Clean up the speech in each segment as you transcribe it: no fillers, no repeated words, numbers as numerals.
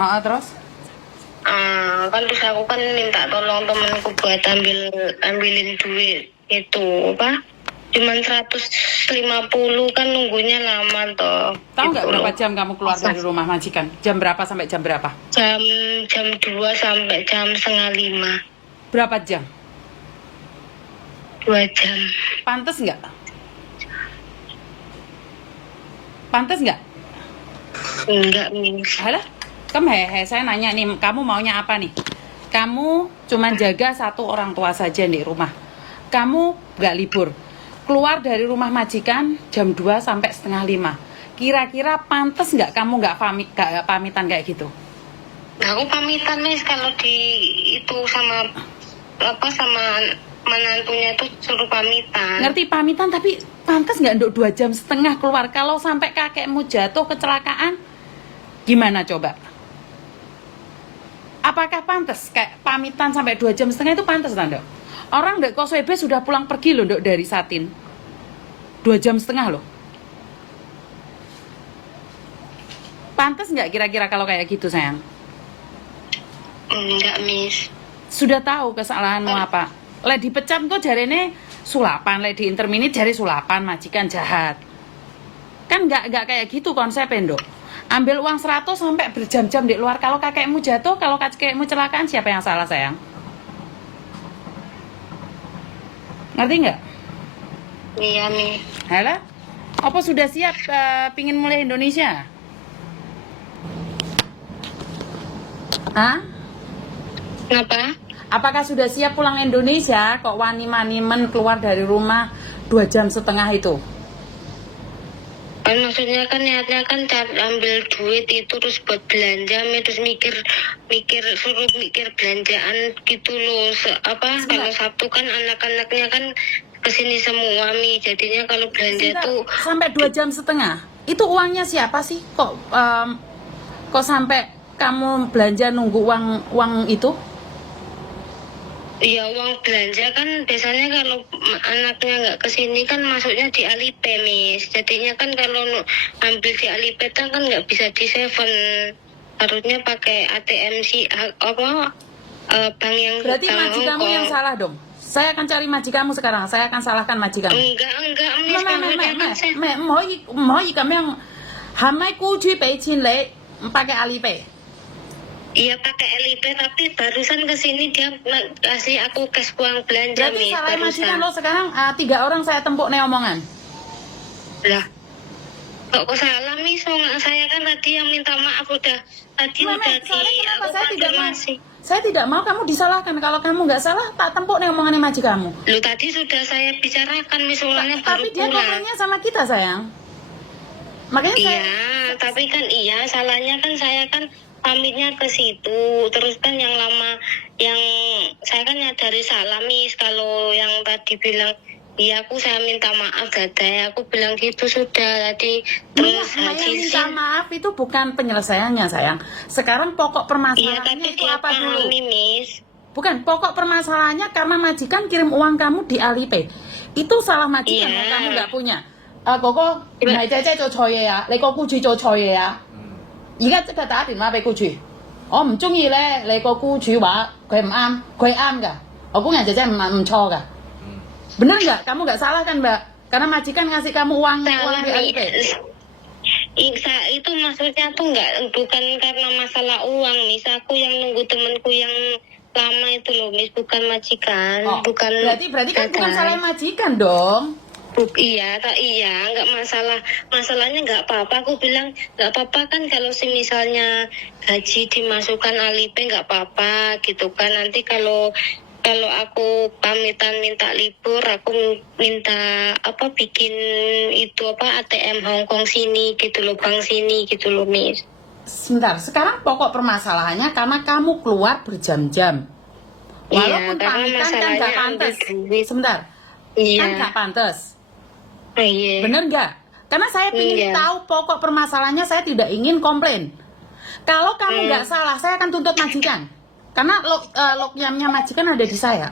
Terus? Kan terus aku kan minta tolong temanku buat ambilin duit itu apa? Cuman 150 kan nunggunya lama toh. Tahu nggak gitu berapa loh. jam kamu keluar dari rumah majikan? Jam berapa sampai jam berapa? Jam 2 sampai jam setengah 5. Berapa jam? 2 jam. Pantes nggak? Pantes nggak? Enggak, Miss. Halah, saya nanya nih, kamu maunya apa nih? Kamu cuma jaga satu orang tua saja di rumah. Kamu nggak libur. Keluar dari rumah majikan jam 2 sampai setengah 5. Kira-kira pantas nggak kamu nggak pamitan kayak gitu? Nah, aku pamitan, Miss, kalau di itu sama menantunya tuh suruh pamitan. Ngerti pamitan, tapi pantas nggak untuk 2 jam setengah keluar? Kalau sampai kakekmu jatuh kecelakaan, gimana coba? Apakah pantas kayak pamitan sampai 2 jam setengah itu pantas, Tanda? Orang Dek Koswebe sudah pulang pergi loh, Dok, dari Satin. 2 jam setengah loh. Pantas nggak kira-kira kalau kayak gitu, sayang? Enggak, Miss. Sudah tahu kesalahanmu apa? Lek dipecat kok jarene sulapan, lek di intermini jari sulapan, majikan jahat. Kan nggak kayak gitu konsepnya, Dok. Ambil uang 100 sampai berjam-jam di luar. Kalau kakekmu jatuh, kalau kakekmu celakaan, siapa yang salah, sayang? Ngerti nggak? Iya, Miss. Halo? Apa sudah siap pingin mulai Indonesia? Hah? Kenapa? Apakah sudah siap pulang Indonesia? Kok wani-manimen keluar dari rumah 2 jam setengah itu? Kan maksudnya kan niatnya kan ambil duit itu terus buat belanja, terus mikir belanjaan gitu loh. Kalau Sabtu kan anak-anaknya kan kesini semua, Mi. Jadinya kalau belanja tuh sampai 2 jam setengah. Itu uangnya siapa sih? Kok sampai kamu belanja nunggu uang itu? Iya, uang belanja kan biasanya kalau anaknya nggak kesini kan masuknya di Alipay, Miss. Jadinya kan kalau ambil di Alipay kan nggak bisa di Seven, harusnya pakai ATM bank yang berarti majikanmu yang salah dong. Saya akan cari majikanmu sekarang. Saya akan salahkan majikanmu. Enggak, Miss. Mau kami yang hamai kucu beicin le pakai Alipay. Iya, pakai Alipay, tapi barusan kesini dia kasih aku cash uang belanja. Berarti Mi, salah barusan. majikan lo sekarang 3 orang saya tempuk nih omongan. Lah, kok salah, Mi? Saya kan tadi yang minta maaf udah Saya tidak mau kamu disalahkan. Kalau kamu nggak salah, tak tempuk nih omongannya majikanmu. Lu tadi sudah saya bicarakan, Mi, soalnya baru tapi dia komennya sama kita, sayang. Makanya tapi kan salahnya kan saya kan pamitnya ke situ, terus kan yang lama yang saya kan nyadari salah, Miss. Kalau yang tadi bilang saya minta maaf, Dada, aku bilang gitu sudah tadi. Terus minta maaf itu bukan penyelesaiannya, sayang. Sekarang pokok permasalahannya itu apa dulu? Miss. Bukan, pokok permasalahannya karena majikan kirim uang kamu di Alipay. Itu salah majikan, kamu nggak punya. Koko, nggak cece cocoye ya,你個僱主做錯嘢啊？而家即刻打電話俾僱主，我唔中意咧，你個僱主話佢唔啱，佢啱㗎，我工人姐姐唔錯㗎。Bener nggak? Kamu nggak salah kan, Mbak? Karena majikan ngasih kamu uang di Alipay. Itu maksudnya tuh bukan karena masalah uang, Miss. Aku yang nunggu temanku yang lama itu loh, Miss, bukan majikan. Bukan. Berarti kan bukan salah majikan dong. Iya, nggak masalah. Masalahnya nggak apa-apa. Aku bilang nggak apa-apa kan kalau misalnya gaji dimasukkan Alipay nggak apa-apa gitu kan. Nanti kalau aku pamitan minta libur, aku minta bikin itu ATM Hongkong sini gitu loh, bank sini gitu loh, Miss. Sebentar, sekarang pokok permasalahannya karena kamu keluar berjam-jam. Walaupun pamitan kan nggak pantas. Sebentar, kan nggak pantas. Iya. Bener nggak? Karena saya ingin tahu pokok permasalahannya, saya tidak ingin komplain. Kalau kamu nggak salah, saya akan tuntut majikan. Karena lognya majikan ada di saya.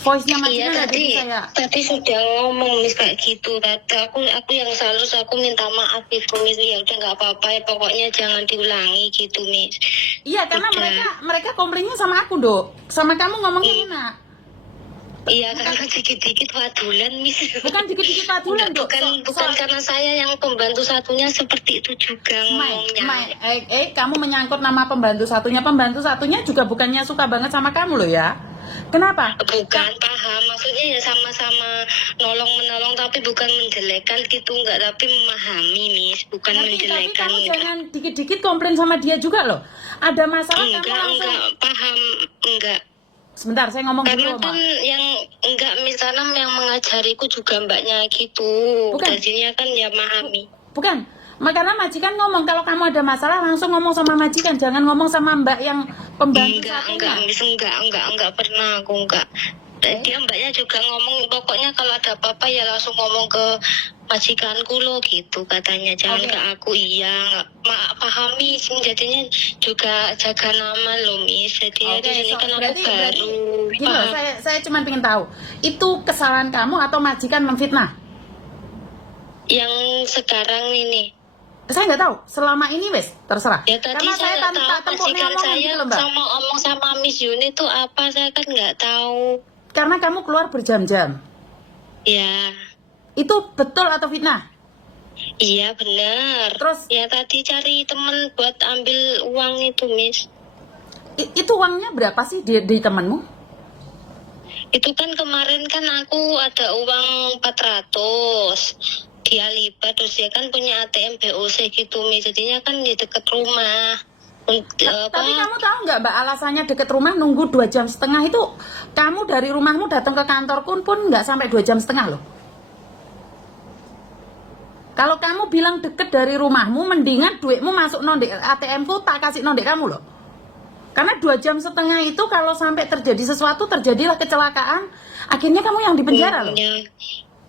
Voice-nya majikan ada di saya. Tadi sudah ngomong, Miss, kayak gitu. Tadi aku yang salah, aku minta maaf gitu, Miss. Ya udah nggak apa-apa ya, pokoknya jangan diulangi gitu, Miss. Iya, karena Udah. mereka komplainnya sama aku, Dok. Sama kamu ngomongnya enak. Iya, karena dikit-dikit wadulan, Miss. Bukan dikit-dikit padulan, Dok. Bukan karena saya yang pembantu satunya seperti itu juga ngomongnya. Kamu menyangkut nama pembantu satunya. Pembantu satunya juga bukannya suka banget sama kamu loh ya. Kenapa? Bukan, paham. Maksudnya ya sama-sama nolong-menolong, tapi bukan menjelekan gitu, enggak. Tapi memahami, Miss. Bukan Tapi menjelekan. kamu Enggak. jangan dikit-dikit komplain sama dia juga loh. Ada masalah kamu langsung. Enggak, paham. Enggak. Sebentar, saya ngomong Karena dulu, kan Ma. yang enggak misalnya yang mengajariku juga mbaknya gitu. Bukan. Jadinya kan ya memahami. Bukan. Makanya majikan ngomong kalau kamu ada masalah langsung ngomong sama majikan, jangan ngomong sama mbak yang pembantu Enggak, satunya. Miss, enggak pernah aku enggak. Dan dia mbaknya juga ngomong pokoknya kalau ada apa-apa ya langsung ngomong ke majikanku loh gitu katanya, jangan Oke. ke aku. Iya, pahami jadinya juga jaga nama loh, Miss. Jadi ya di sini kan aku berarti baru. gini loh, saya cuma pengen tahu itu kesalahan kamu atau majikan memfitnah. Yang sekarang ini. Saya nggak tahu. Selama ini wes terserah. Ya tadi Karena saya tak tahu tempuk nih majikan omongan saya gitu loh, Mbak. sama omong sama Miss Yuni itu apa, saya kan nggak tahu. Karena kamu keluar berjam-jam. Ya, Itu betul atau fitnah? iya benar. Terus? Ya tadi cari teman buat ambil uang itu, Miss. Itu uangnya berapa sih di temanmu? Itu kan kemarin kan aku ada uang 400 di Alipay, terus dia kan punya ATM BOC gitu, Miss. Jadinya kan di dekat rumah. Tapi kamu tahu nggak, Mbak, alasannya deket rumah nunggu 2,5 jam itu kamu dari rumahmu datang ke kantor pun nggak sampai 2,5 jam loh. Kalau kamu bilang deket dari rumahmu, mendingan duitmu masuk nondek ATM ku tak kasih nondek kamu loh. Karena 2,5 jam itu kalau sampai terjadi sesuatu, terjadilah kecelakaan, akhirnya kamu yang di penjara loh.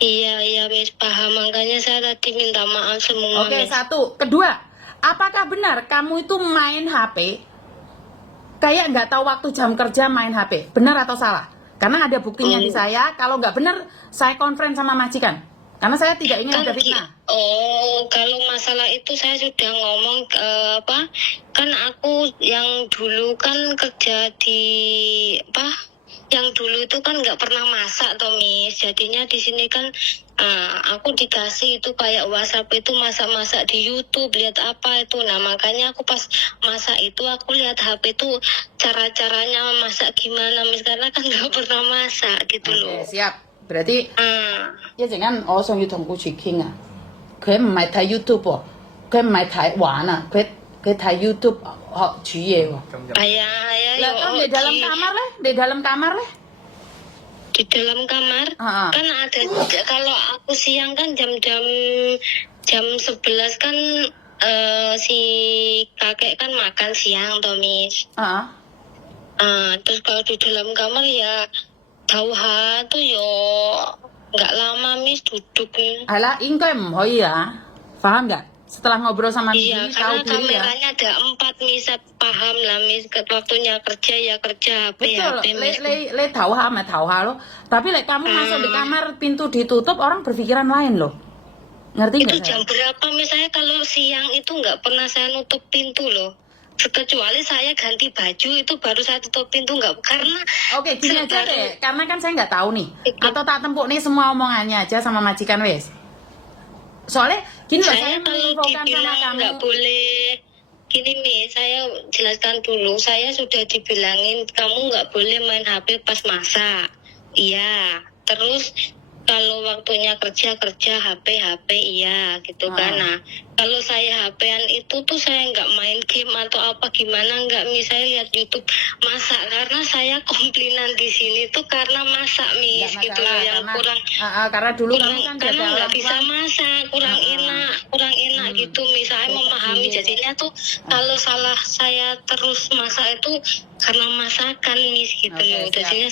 Iya, Miss, paham. Makanya saya tadi minta maaf semua, Oke, Miss. satu. Kedua, apakah benar kamu itu main HP? Kayak nggak tahu waktu jam kerja main HP. Benar atau salah? Karena ada buktinya di saya. Kalau nggak benar, saya konfront sama majikan. Karena saya tidak ingin ada fitnah. Oh, kalau masalah itu saya sudah ngomong kan aku yang dulu kan kerja di yang dulu itu kan nggak pernah masak toh, Miss. Jadinya di sini kan aku dikasih itu kayak WhatsApp itu masak-masak di YouTube, lihat apa itu. Nah, makanya aku pas masak itu aku lihat HP itu cara-caranya masak gimana, Miss, karena kan nggak pernah masak gitu loh. Oke, siap. Berarti 一陣間我想要同顧住傾啊，佢唔係睇YouTube 喎，佢唔係睇玩啊，佢睇 YouTube 學煮嘢喎。 Ayah, Lah kan di dalam kamar leh, di dalam kamar leh. Di dalam kamar kan ada, kalau aku siang kan jam 11 kan si kakek kan makan siang toh, Miss. Terus kalau di dalam kamar ya tauha tuh yo nggak lama, Miss, duduk. Alah, 應該唔可以啊，paham nggak? Setelah ngobrol sama Iya, Miss, tahu karena diri ya. kameranya ada 4, Miss. Paham lah, Miss. Waktunya kerja ya kerja, HP, Betul, Miss. le tahu ha, mah tahu ha lo. Tapi le kamu masuk di kamar, pintu ditutup, orang berpikiran lain loh. Ngerti Itu nggak? jam berapa, misalnya kalau siang itu nggak pernah saya nutup pintu loh. Kecuali saya ganti baju itu baru saya tutup pintu, nggak, karena Oke, gini aja baru- deh, karena kan saya nggak tahu nih. Atau tak tempuk nih semua omongannya aja sama majikan wes. Soalnya gini loh, saya saya kalau menginfokan sama dibilang kamu. nggak boleh gini nih, saya jelaskan dulu. Saya sudah dibilangin kamu nggak boleh main HP pas masak. Iya, terus kalau waktunya kerja HP iya gitu kan. Nah, kalau saya HP-an itu tuh saya nggak main game atau apa gimana, nggak, misalnya lihat YouTube masak, karena saya komplainan di sini tuh karena masak, Miss, Nggak gitu masalah, loh, yang karena, kurang karena dulu kamu kan karena jaga nggak orang bisa tua. masak, kurang enak gitu, misalnya memahami. Jadinya tuh kalau salah saya terus masak itu karena masakan, Miss, gitu Oke, loh. siap. Jadinya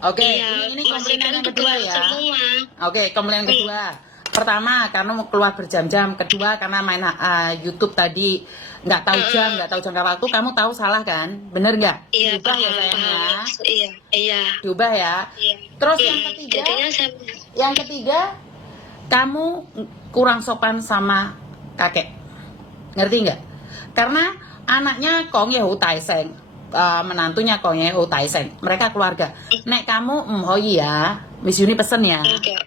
Oke, iya, ini komplainan yang majikan kedua betul ya. semua. Oke, komplain kedua. Pertama, karena mau keluar berjam-jam. Kedua, karena main YouTube tadi nggak tahu jam, nggak tahu jangka waktu. Kamu tahu salah kan? Bener nggak? Iya, Diubah ya paham. sayangnya. Iya. Diubah ya. Iya. Terus yang ketiga, Jadinya saya kamu kurang sopan sama kakek. Ngerti nggak? Karena anaknya Kong Yehu Taiseng, menantunya Kong Yehu Taiseng, mereka keluarga. Nek kamu hoi ya, Miss Yuni pesen ya. Enggak.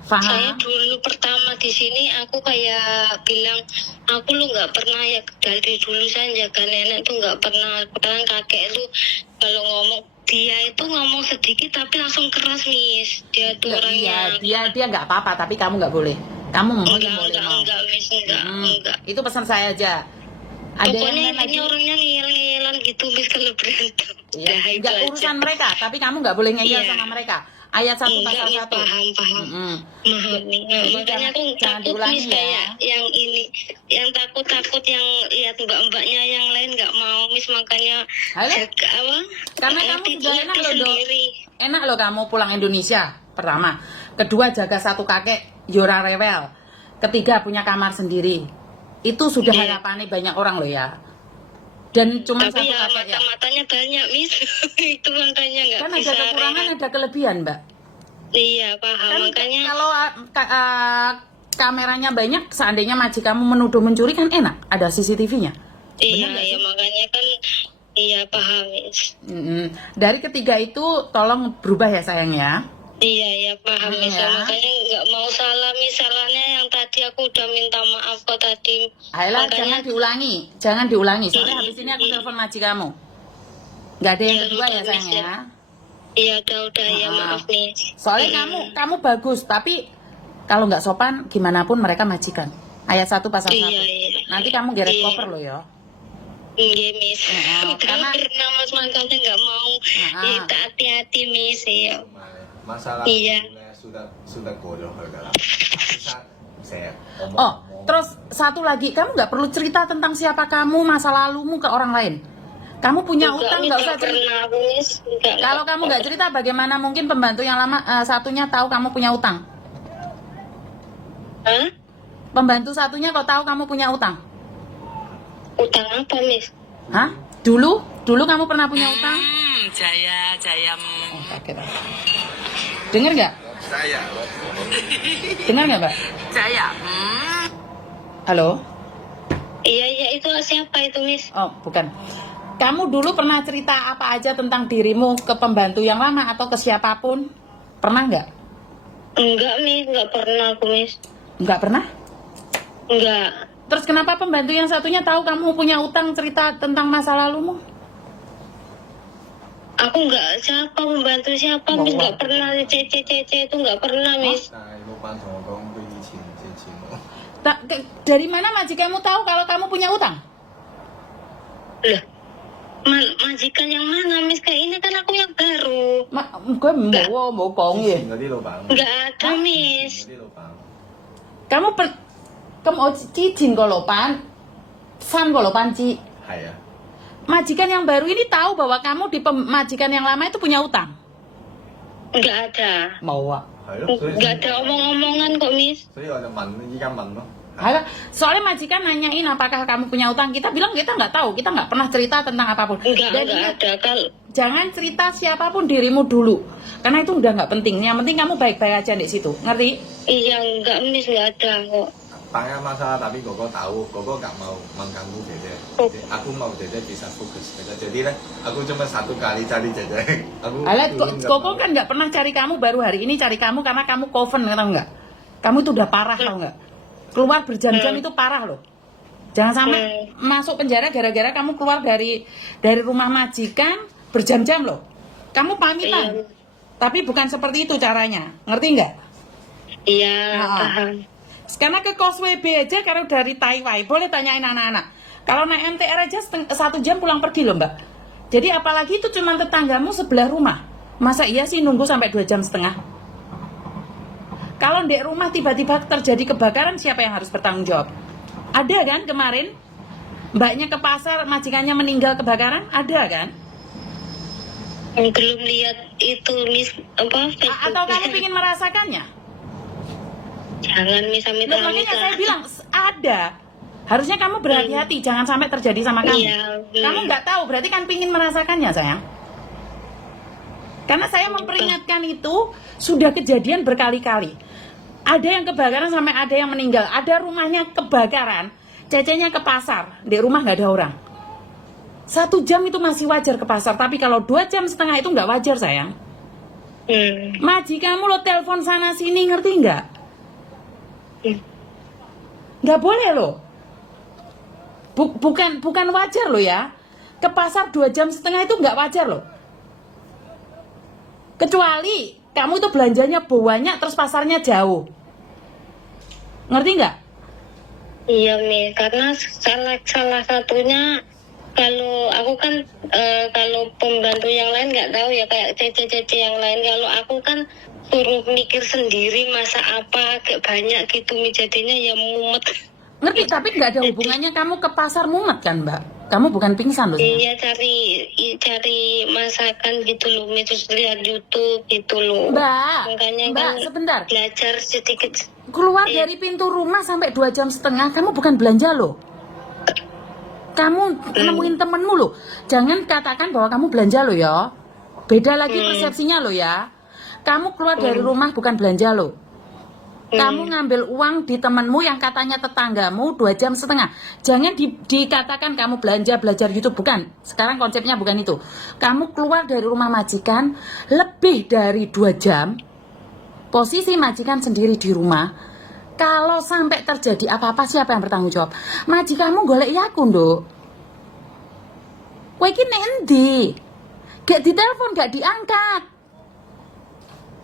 Faham? Saya dulu pertama di sini aku kayak bilang aku lu nggak pernah ya, dari dulu saya jaga nenek tuh nggak pernah. Padahal kakek lu kalau ngomong, dia itu ngomong sedikit tapi langsung keras, Miss. Dia tuh orangnya. Iya, dia nggak apa-apa, tapi kamu nggak boleh. Kamu mau boleh mau. enggak, Miss, enggak. Itu pesan saya aja. Ada Pokoknya yang lain lagi? intinya orangnya ngeyel-ngeyelan gitu, Miss, kalau berantem. Iya, Dah, itu nggak aja. urusan mereka, tapi kamu nggak boleh ngeyel Iya. sama mereka. Ayat 1 Enggak, pasal Miss, 1. paham. Mm-mm. Memahami. Jadi Makanya tuh jangan takut, diulangi Miss, ya. kayak yang ini, yang takut yang lihat mbak-mbaknya yang lain nggak mau, Miss, makanya Halo? jaga apa? Karena kamu sudah enak ngerti loh, Dok. sendiri. Enak loh kamu pulang Indonesia. Pertama, kedua jaga satu kakek, Yora rewel. Ketiga punya kamar sendiri. Itu sudah Iya. harapannya banyak orang loh ya. Dan cuma Tapi satu ya kakek ya. mata-matanya banyak, Miss. Itu makanya nggak Kan bisa ada kekurangan, rela. ada kelebihan, Mbak. Iya, paham. Kan Makanya kalau kameranya banyak, seandainya majikanmu menuduh mencuri kan enak, ada CCTV-nya. iya, nggak iya, sih? makanya kan iya, paham, Miss. Dari ketiga itu tolong berubah ya sayang ya. Iya, iya, paham, Miss. Ya. Makanya nggak mau salah, Miss. Salahnya yang tadi aku udah minta maaf kok tadi. Ayolah, jangan diulangi. Soalnya habis ini aku telepon majikanmu. Nggak ada yang Iya, kedua ya udah, sayang Miss, ya. Iya, udah ya, maaf, Miss. Soalnya kamu bagus, tapi kalau nggak sopan gimana pun mereka majikan. Ayat 1 pasal 1. Iya. Nanti kamu geret Iya. koper loh ya. Iya, Miss. Heeh, Udah karena- pernah, Mas, makanya nggak mau. Heeh. Iya, hati-hati, Miss. Iya. Masalah Iya. sudah kodoh kalau saya Oh, terus satu lagi, kamu nggak perlu cerita tentang siapa kamu, masa lalumu ke orang lain. Kamu punya utang nggak usah cerita. pernah, Miss. Enggak. Kalau kamu nggak cerita, bagaimana mungkin pembantu yang lama satunya tahu kamu punya utang? Hah? Pembantu satunya kok tahu kamu punya utang? Utang apa, Miss? Hah? Dulu kamu pernah punya utang? Jaya. Oh, kaget. Dengar nggak? saya Dengar nggak, Mbak? Jaya. Halo? Iya, itu siapa itu, Miss? Oh, bukan. Kamu dulu pernah cerita apa aja tentang dirimu ke pembantu yang lama atau ke siapapun? Pernah nggak? Enggak, Miss. Enggak pernah aku, Miss. Nggak pernah? Enggak. Terus kenapa pembantu yang satunya tahu kamu punya utang, cerita tentang masa lalumu? Aku enggak siapa membantu siapa, Miss. Enggak pernah. Cece itu enggak pernah, Miss. 但係老闆同我講，佢以前借錢我。 Dari mana majikanmu tahu kalau kamu punya utang? Loh. Majikan yang mana, Miss? Kayak ini kan aku yang baru. Gue mau kong 之 ya. 前嗰啲老闆， Enggak ada, Miss. 嗰啲老闆， Kamu cicin kolopan, san kolopan ci. 係啊， Majikan yang baru ini tahu bahwa kamu di majikan yang lama itu punya utang. Enggak ada. Mau ah. 係咯，所以 Enggak ada omong-omongan kok, Miss. 所以我就問，依家問咯。 Alah, soalnya majikan nanyain apakah kamu punya utang, kita bilang kita nggak tahu, kita nggak pernah cerita tentang apapun. Dan Enggak ingat, ada. Kalau jangan cerita siapapun dirimu dulu, karena itu udah nggak penting. Yang penting kamu baik-baik aja di situ, ngerti? iya enggak, Miss, enggak ada kok. Tanya masalah tapi Gogo tahu, Gogo gak mau mengganggu Dede. Aku mau Dede bisa fokus. Jadi lah, aku cuma satu kali cari Dede. Aku Alah, dulu nggak Koko mau. kan nggak pernah cari kamu, baru hari ini cari kamu karena kamu coven, tau nggak? Kamu itu udah parah, tau nggak? Keluar berjam-jam itu parah loh. Jangan sampai masuk penjara gara-gara kamu keluar dari rumah majikan berjam-jam loh. Kamu pamitan, Iya. tapi bukan seperti itu caranya, ngerti nggak? Iya, Nah. paham. Karena ke Causeway Bay aja, karena dari Taiwan, boleh tanyain anak-anak. Kalau naik MTR aja 1 jam pulang pergi loh mbak. Jadi apalagi itu cuma tetanggamu sebelah rumah. Masa iya sih nunggu sampai 2,5 jam? Kalau di rumah tiba-tiba terjadi kebakaran, siapa yang harus bertanggung jawab? Ada kan kemarin? Mbaknya ke pasar, majikannya meninggal kebakaran? Ada kan? Belum lihat itu, Miss, apa? Atau kamu ingin merasakannya? Jangan, Miss, Loh, amit-amit. makanya saya bilang ada. Harusnya kamu berhati-hati, jangan sampai terjadi sama kamu. Iya, Kamu nggak tahu, berarti kan pingin merasakannya, sayang. Karena saya memperingatkan itu sudah kejadian berkali-kali. Ada yang kebakaran sampai ada yang meninggal. Ada rumahnya kebakaran Cecenya ke pasar, di rumah nggak ada orang. 1 jam itu masih wajar ke pasar, tapi kalau 2 jam setengah itu nggak wajar sayang. Majikanmu lo telepon sana sini, ngerti nggak? Nggak boleh loh. Bukan wajar loh ya. Ke pasar 2 jam setengah itu nggak wajar loh. Kecuali kamu itu belanjanya banyak terus pasarnya jauh. Ngerti nggak? Iya Mi, karena salah satunya kalau aku kan kalau pembantu yang lain nggak tahu ya, kayak cece-cece yang lain. Kalau aku kan suruh mikir sendiri masak apa kayak banyak gitu Mi, jadinya ya mumet. Ngerti, tapi nggak ada hubungannya kamu ke pasar mumet kan Mbak? Kamu bukan pingsan loh. Iya, cari masakan gitu loh Mi, terus lihat YouTube gitu loh. Makanya Mbak, kan sebentar. belajar sedikit. Keluar dari pintu rumah sampai 2 jam setengah, kamu bukan belanja loh. Kamu nemuin temenmu loh. Jangan katakan bahwa kamu belanja loh ya. Beda lagi persepsinya loh ya. Kamu keluar dari rumah bukan belanja loh. Kamu ngambil uang di temenmu yang katanya tetanggamu 2 jam setengah. Jangan dikatakan kamu belajar YouTube, bukan. Sekarang konsepnya bukan itu. Kamu keluar dari rumah majikan lebih dari 2 jam. Posisi majikan sendiri di rumah. Kalau sampai terjadi apa-apa, siapa yang bertanggung jawab? Majikanmu golek aku, Nduk. Kowe iki nek endi? Gak ditelepon, gak diangkat.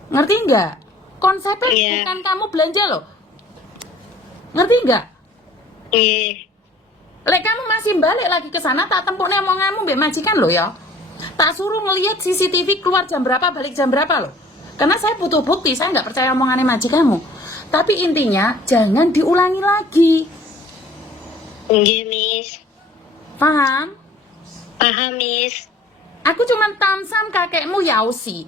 Ngerti enggak? Konsepnya bukan kamu belanja loh. Ngerti enggak? Lek kamu masih balik lagi ke sana, tak tempuknya omonganmu mbek majikan loh ya. Tak suruh ngelihat CCTV keluar jam berapa, balik jam berapa loh. Karena saya butuh bukti, saya nggak percaya omongannya majikanmu. Tapi intinya jangan diulangi lagi. Iya, Miss. Paham? Paham, Miss. Aku cuman tamsam kakekmu Yausi.